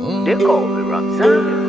They call me Ramzan.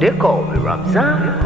They call me Ramzan.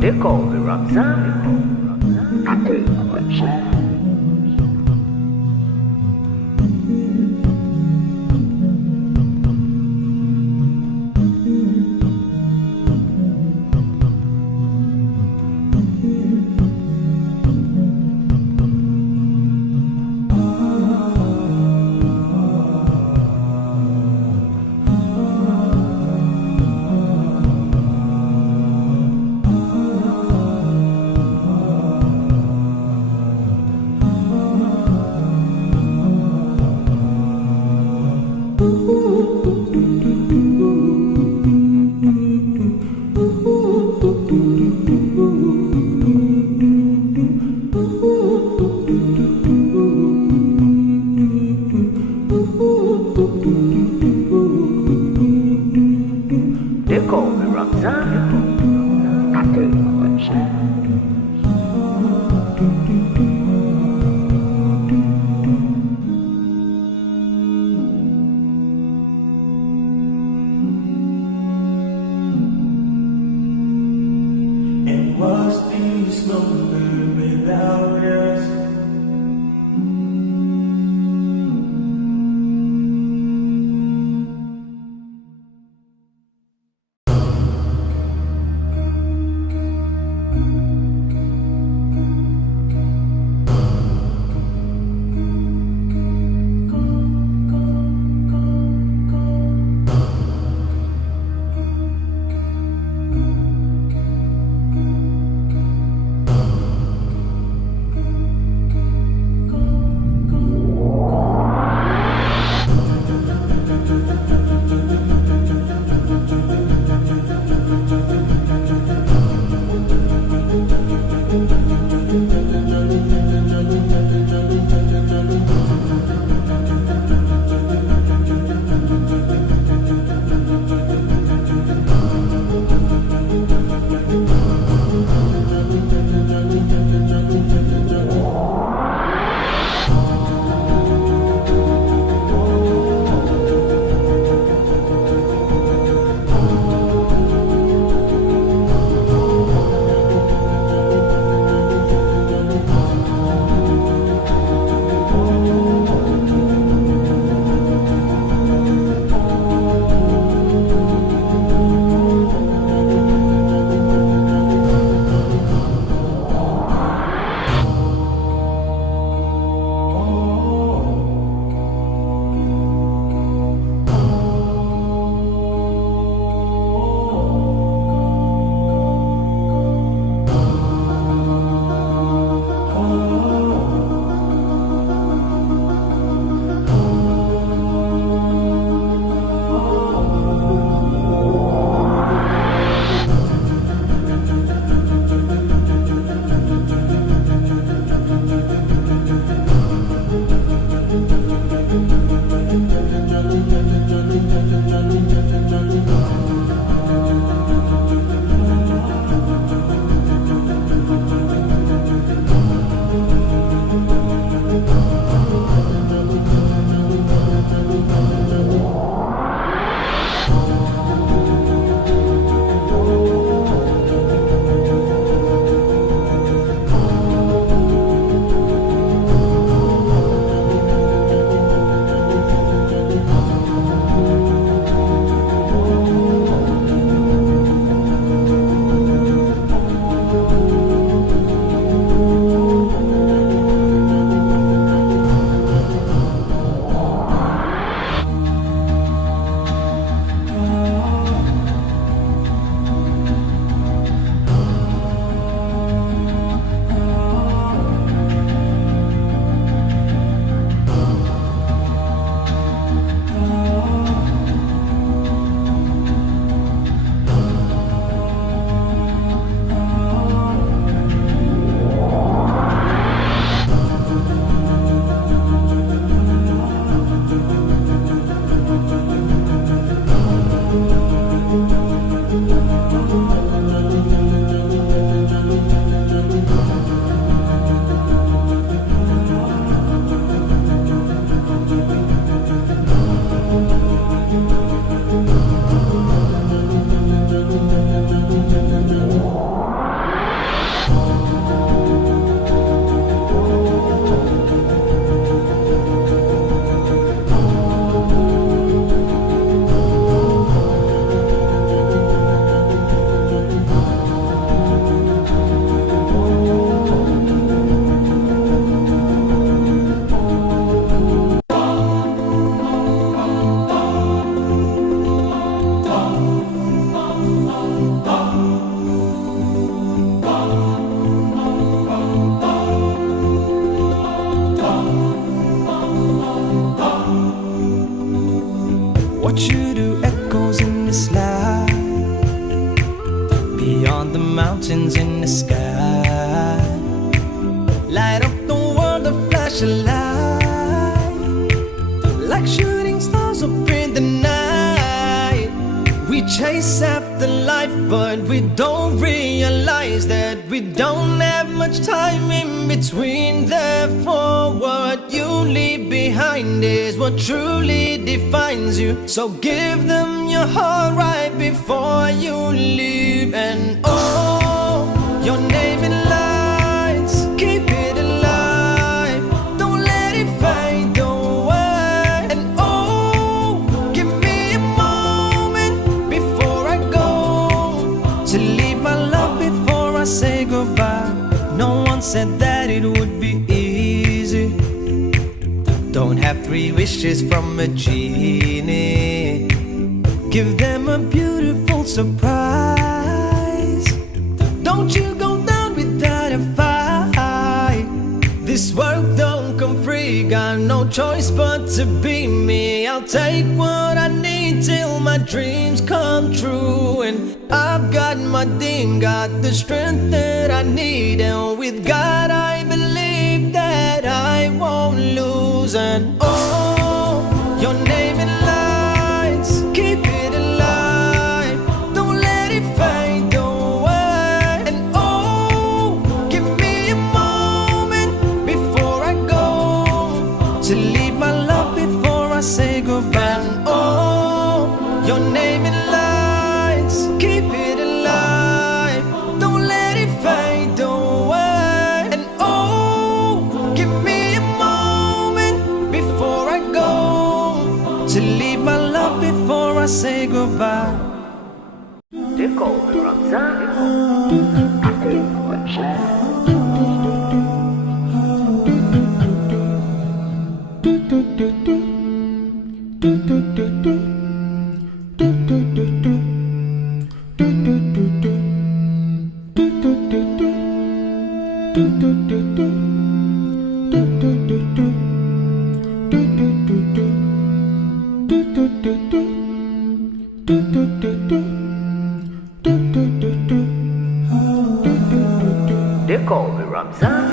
They call me Ramzan. nice afterlife, but we don't realize that we don't have much time in between. Therefore, what you leave behind is what truly defines you. So give them your heart right before you leave. And oh, your name in lights, keep it alive. Don't let it fade away. And oh, give me a moment before I go to leave my love before I say goodbye. No one said that it would be easy. Don't have 3 wishes from a genie. Give them a beautiful surprise. Don't you go down without a fight. This world don't come free. Got no choice but to be me. I'll take what I need till my dreams come true. And I've got my thing, got the strength that I need. And with God I believe that I won't lose. And oh, your name in lights, keep it alive. Don't let it fade away. And oh, give me a moment before I go to leave my love before I say goodbye. And oh, your name in lights, keep it alive. Don't let it fade away. And oh, give me a moment before I go to leave my love before I say goodbye. They call me Ramzan. They call me Ramzan.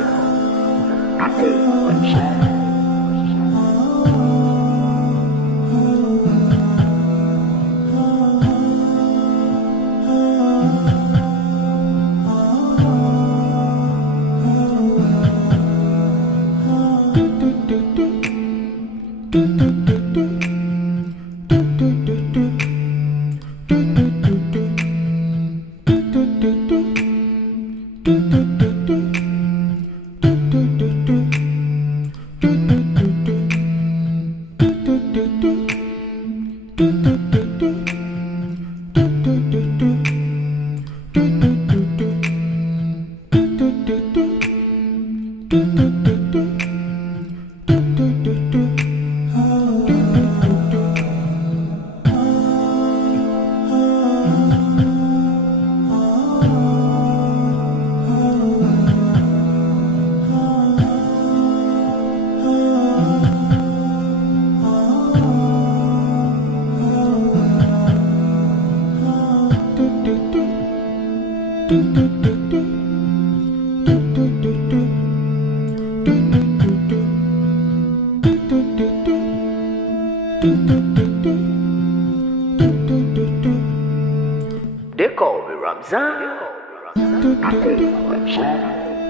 They call me Ramzan.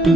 Do